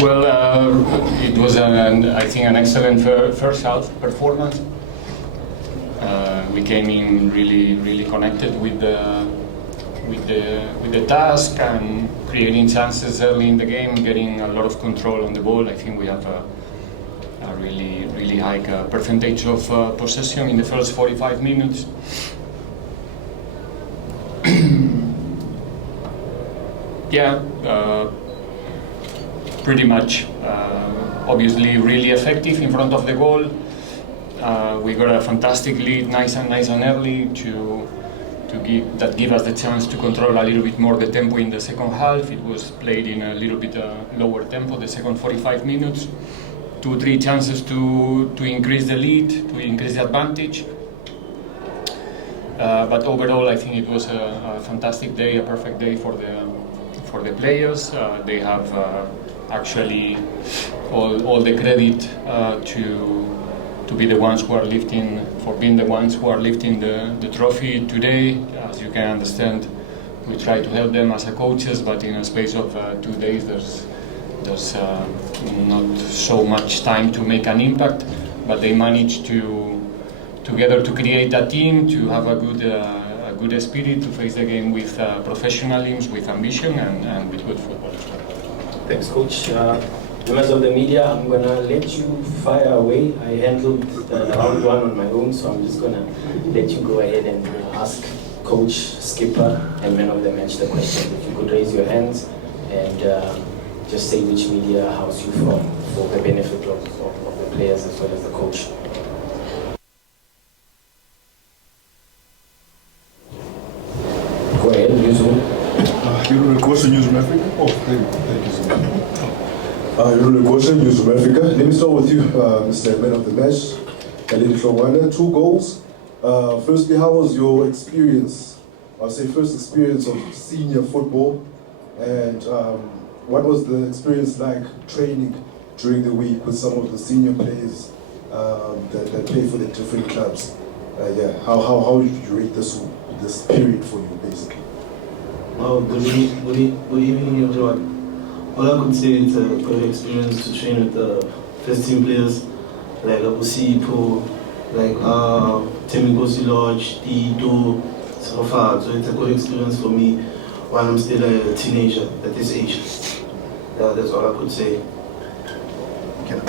Well, it was, I think, an excellent first half performance. We came in really connected with the task and creating chances early in the game, getting a lot of control on the ball. I think we have a really high percentage of possession in the first 45 minutes. Yeah. Pretty much, obviously, really effective in front of the goal. We got a fantastic lead, nice and early to give us the chance to control a little bit more the tempo in the second half. It was played in a little bit lower tempo the second 45 minutes. 2-3 chances to increase the lead, to increase the advantage. But overall, I think it was a fantastic day, a perfect day for the players. They have. Actually, all the credit to be the ones who are lifting, for being the ones who are lifting the trophy today. As you can understand, we try to help them as a coaches, but in a space of 2 days, there's not so much time to make an impact. But they managed together to create a team, to have a good spirit, to face the game with professionalism, with ambition, and with good football. Thanks, Coach. Members of the media, I'm going to let you fire away. I handled round one on my own, so I'm just going to let you go ahead and ask Coach, Skipper, and Man of the Match the question. If you could raise your hands and just say which media house you're from for the benefit of the players as well as the coach. Go ahead, Newsroom. You're the question, Newsroom Africa? Oh, thank you so much. You're the question, Newsroom Africa. Let me start with you, Mr. Man of the Match, Naledi Hlongwane. 2 goals. Firstly, how was your experience, first experience of senior football? And what was the experience like training during the week with some of the senior players that play for the different clubs? How did you rate this period for you, basically? Oh, good evening, everyone. All I could say, it's a great experience to train with the first team players like Sipho, like Temikosi Lodge, Tito, so far. So it's a good experience for me while I'm still a teenager at this age. Yeah, that's all I could say. Can I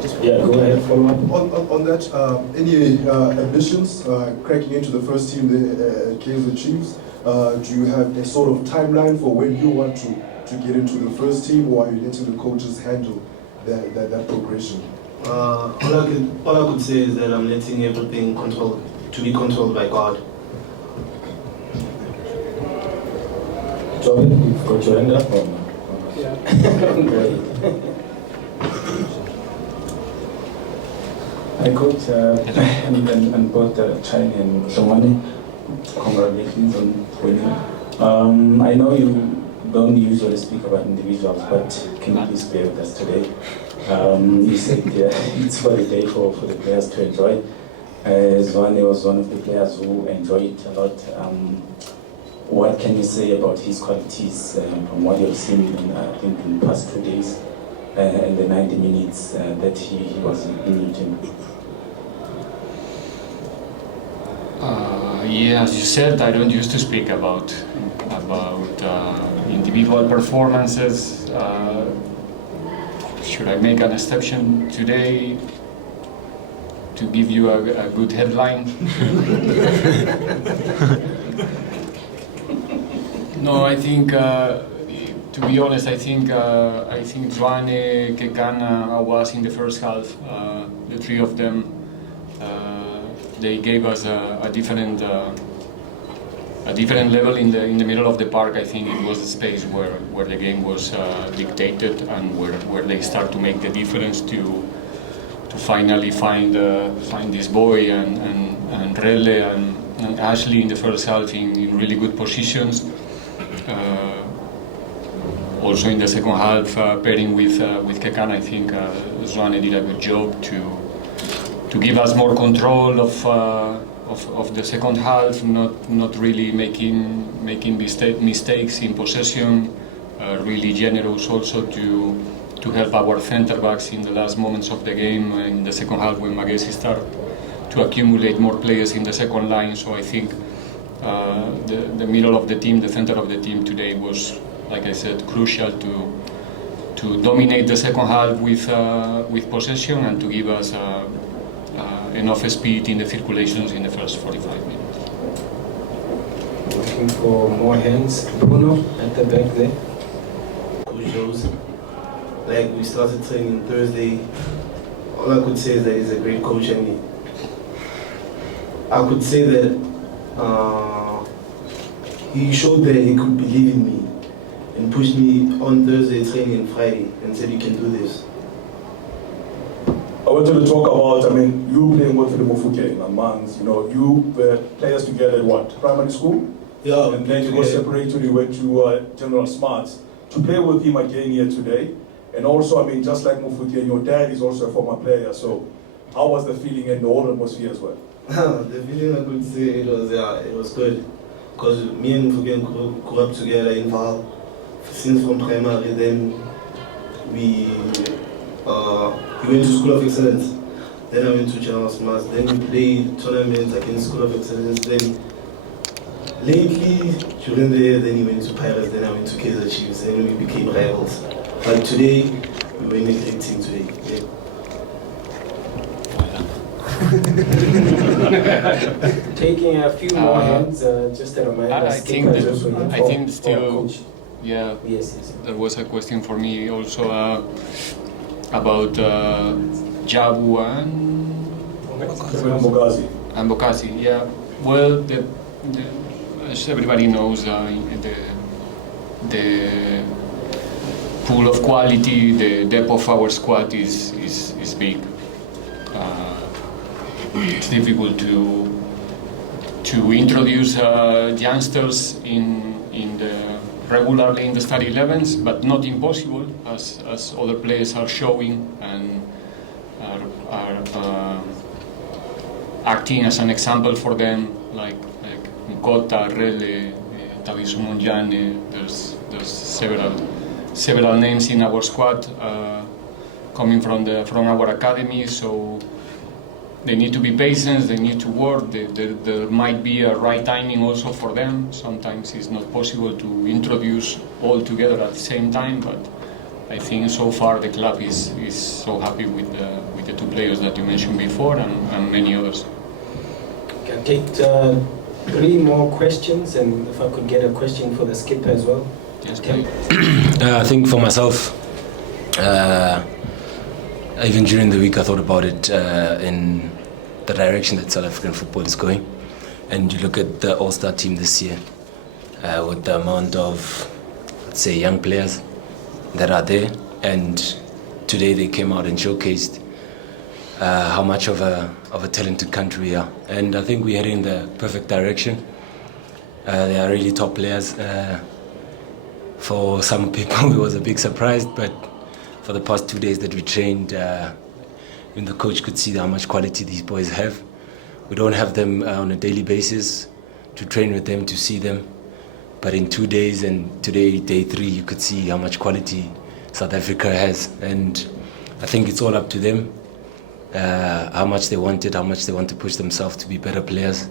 just go ahead, follow up. On that, any ambitions cracking into the first team, the Kaizer Chiefs? Do you have a sort of timeline for when you want to get into the first team, or are you letting the coaches handle that progression? All I could say is that I'm letting everything be controlled by God. Joey, you've got your hand up? Yeah. Hi, Coach, and both Chaine and Zwane. Congratulations on winning. I know you don't usually speak about individuals, but can you please bear with us today? You said it's for the day for the players to enjoy. Zwane was one of the players who enjoyed it a lot. What can you say about his qualities from what you've seen in the past 2 days and the 90 minutes that he was in your team? Yeah, as you said, I don't used to speak about individual performances. Should I make an exception today to give you a good headline? No, I think, to be honest, I think Zwane, Kekana was in the first half. The 3 of them. They gave us a different level in the middle of the park. I think it was the space where the game was dictated and where they start to make the difference to finally find this boy and Rele and Ashley in the first half in really good positions. Also in the second half, pairing with Kekan, I think Zwane did a good job to give us more control of the second half, not really making mistakes in possession, really generous also to to help our centre backs in the last moments of the game in the second half when Magesi started to accumulate more players in the second line. So I think the middle of the team, the center of the team today was, like I said, crucial to dominate the second half with possession and to give us enough speed in the circulations in the first 45 minutes. Looking for more hands. Bruno at the back there. Coach Jose, like we started training Thursday. All I could say is that he's a great coach, and I could say that he showed that he could believe in me and pushed me on Thursday training and Friday and said, you can do this. I wanted to talk about, you playing with the Mofokeng amongst, you were players together at what, primary school? Yeah. And then you got separated, you went to General Smarts. To play with him again here today, and also, just like Mofokeng, your dad is also a former player, so how was the feeling and the whole atmosphere as well? The feeling I could say, it was good. Because me and Mofokeng grew up together in Val. Since from primary, then we went to School of Excellence. Then I went to General Smarts. Then we played tournaments against School of Excellence. Then lately, during the year, then he went to Pirates. Then I went to Kaizer Chiefs. Then we became rivals. But today, we were in a great team today. Yeah. Taking a few more hands, just a reminder. I think still, yeah. Yes. There was a question for me also about Jabu and Mbokazi. Yeah. Well, as everybody knows, the pool of quality, the depth of our squad is big. It's difficult to introduce youngsters regularly in the starting 11s, but not impossible, as other players are showing and are acting as an example for them, like Nkota, Rele, Tavisumon. There's several names in our squad coming from our academy, so they need to be patient, they need to work, there might be a right timing also for them. Sometimes it's not possible to introduce all together at the same time, but I think so far the club is so happy with the two players that you mentioned before and many others. Can take 3 more questions, and if I could get a question for the skipper as well. Yes, please. I think for myself, even during the week I thought about it in the direction that South African football is going. And you look at the All-Star team this year, with the amount of, let's say, young players that are there, and today they came out and showcased how much of a talented country we are. And I think we're heading in the perfect direction. They are really top players. For some people it was a big surprise, but for the past 2 days that we trained, even the coach could see how much quality these boys have. We don't have them on a daily basis to train with them, to see them. But in 2 days, and today, day 3, you could see how much quality South Africa has. And I think it's all up to them, how much they want it, how much they want to push themselves to be better players.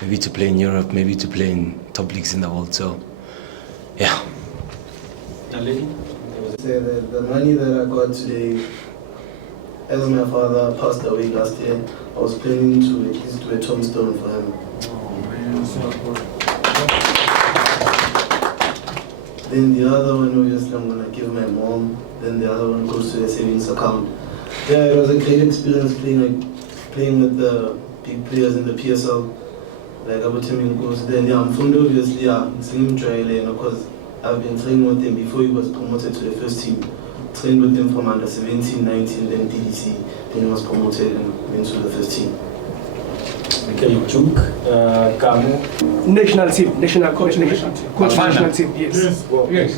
Maybe to play in Europe, maybe to play in top leagues in the world. So, yeah. The money that I got today, as my father passed away last year, I was planning to at least do a tombstone for him. Oh man, so good. Then the other one, obviously, I'm going to give my mom. Then the other one goes to the savings account. Yeah, it was a great experience playing with the big players in the PSL. Like Abutiming goes. Then I'm fond, obviously, I'm because I've been training with him before he was promoted to the first team. Trained with him from under 17, 19, then DDC. Then he was promoted and went to the first team. Okay, Juke, Kamu. National team, national coach, national team, yes. Yes. Well, Yes.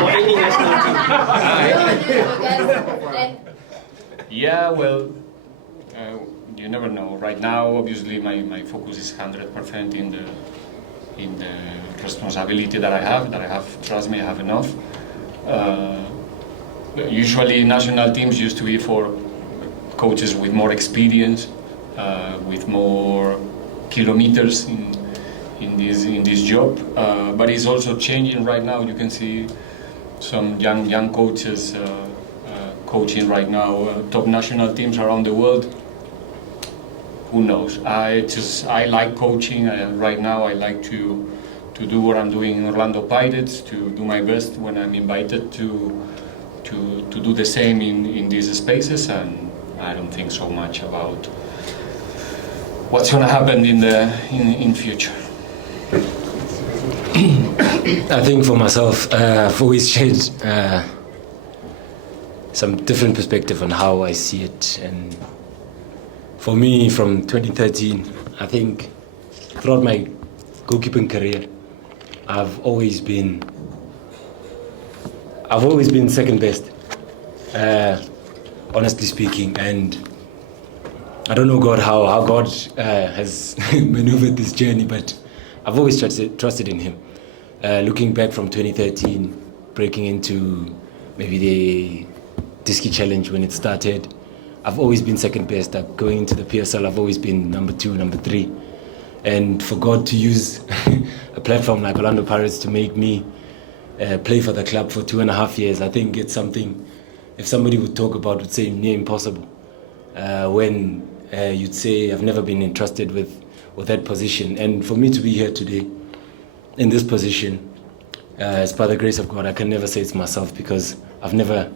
or any national team. Yeah, well, you never know. Right now, obviously, my focus is 100% in the responsibility that I have. Trust me, I have enough. Usually national teams used to be for coaches with more experience, with more kilometers in this job, but it's also changing right now. You can see some young coaches coaching right now top national teams around the world. Who knows? I like coaching right now. I like to do what I'm doing in Orlando Pirates, to do my best when I'm invited to do the same in these spaces, and I don't think so much about what's going to happen in future. I think for myself, I've always changed some different perspective on how I see it. And for me, from 2013, I think throughout my goalkeeping career, I've always been second best, honestly speaking. And I don't know how God has maneuvered this journey, but I've always trusted in Him. Looking back from 2013, breaking into maybe the Diski Challenge when it started, I've always been second best. Going into the PSL, I've always been number 2, number 3. And for God to use a platform like Orlando Pirates to make me play for the club for 2.5 years, I think it's something, if somebody would talk about, would say near impossible. When you'd say I've never been entrusted with that position. And for me to be here today, in this position, it's by the grace of God. I can never say it's myself, because I've never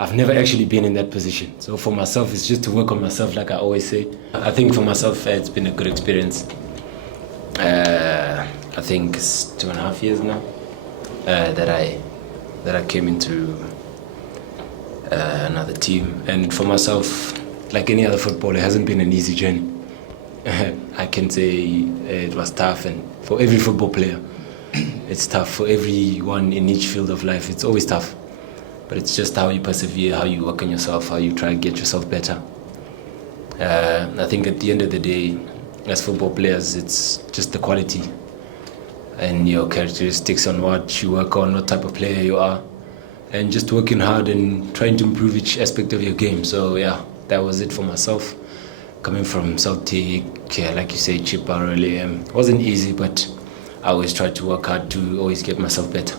actually been in that position. So for myself, it's just to work on myself, like I always say. I think for myself, it's been a good experience. I think it's 2.5 years now that I came into another team. And for myself, like any other footballer, it hasn't been an easy journey. I can say it was tough, and for every football player, it's tough. For everyone in each field of life, it's always tough. But it's just how you persevere, how you work on yourself, how you try to get yourself better. I think at the end of the day, as football players, it's just the quality and your characteristics on what you work on, what type of player you are, and just working hard and trying to improve each aspect of your game. So yeah, that was it for myself. Coming from Celtic, like you say, Chippa, really, it wasn't easy, but I always tried to work hard to always get myself better.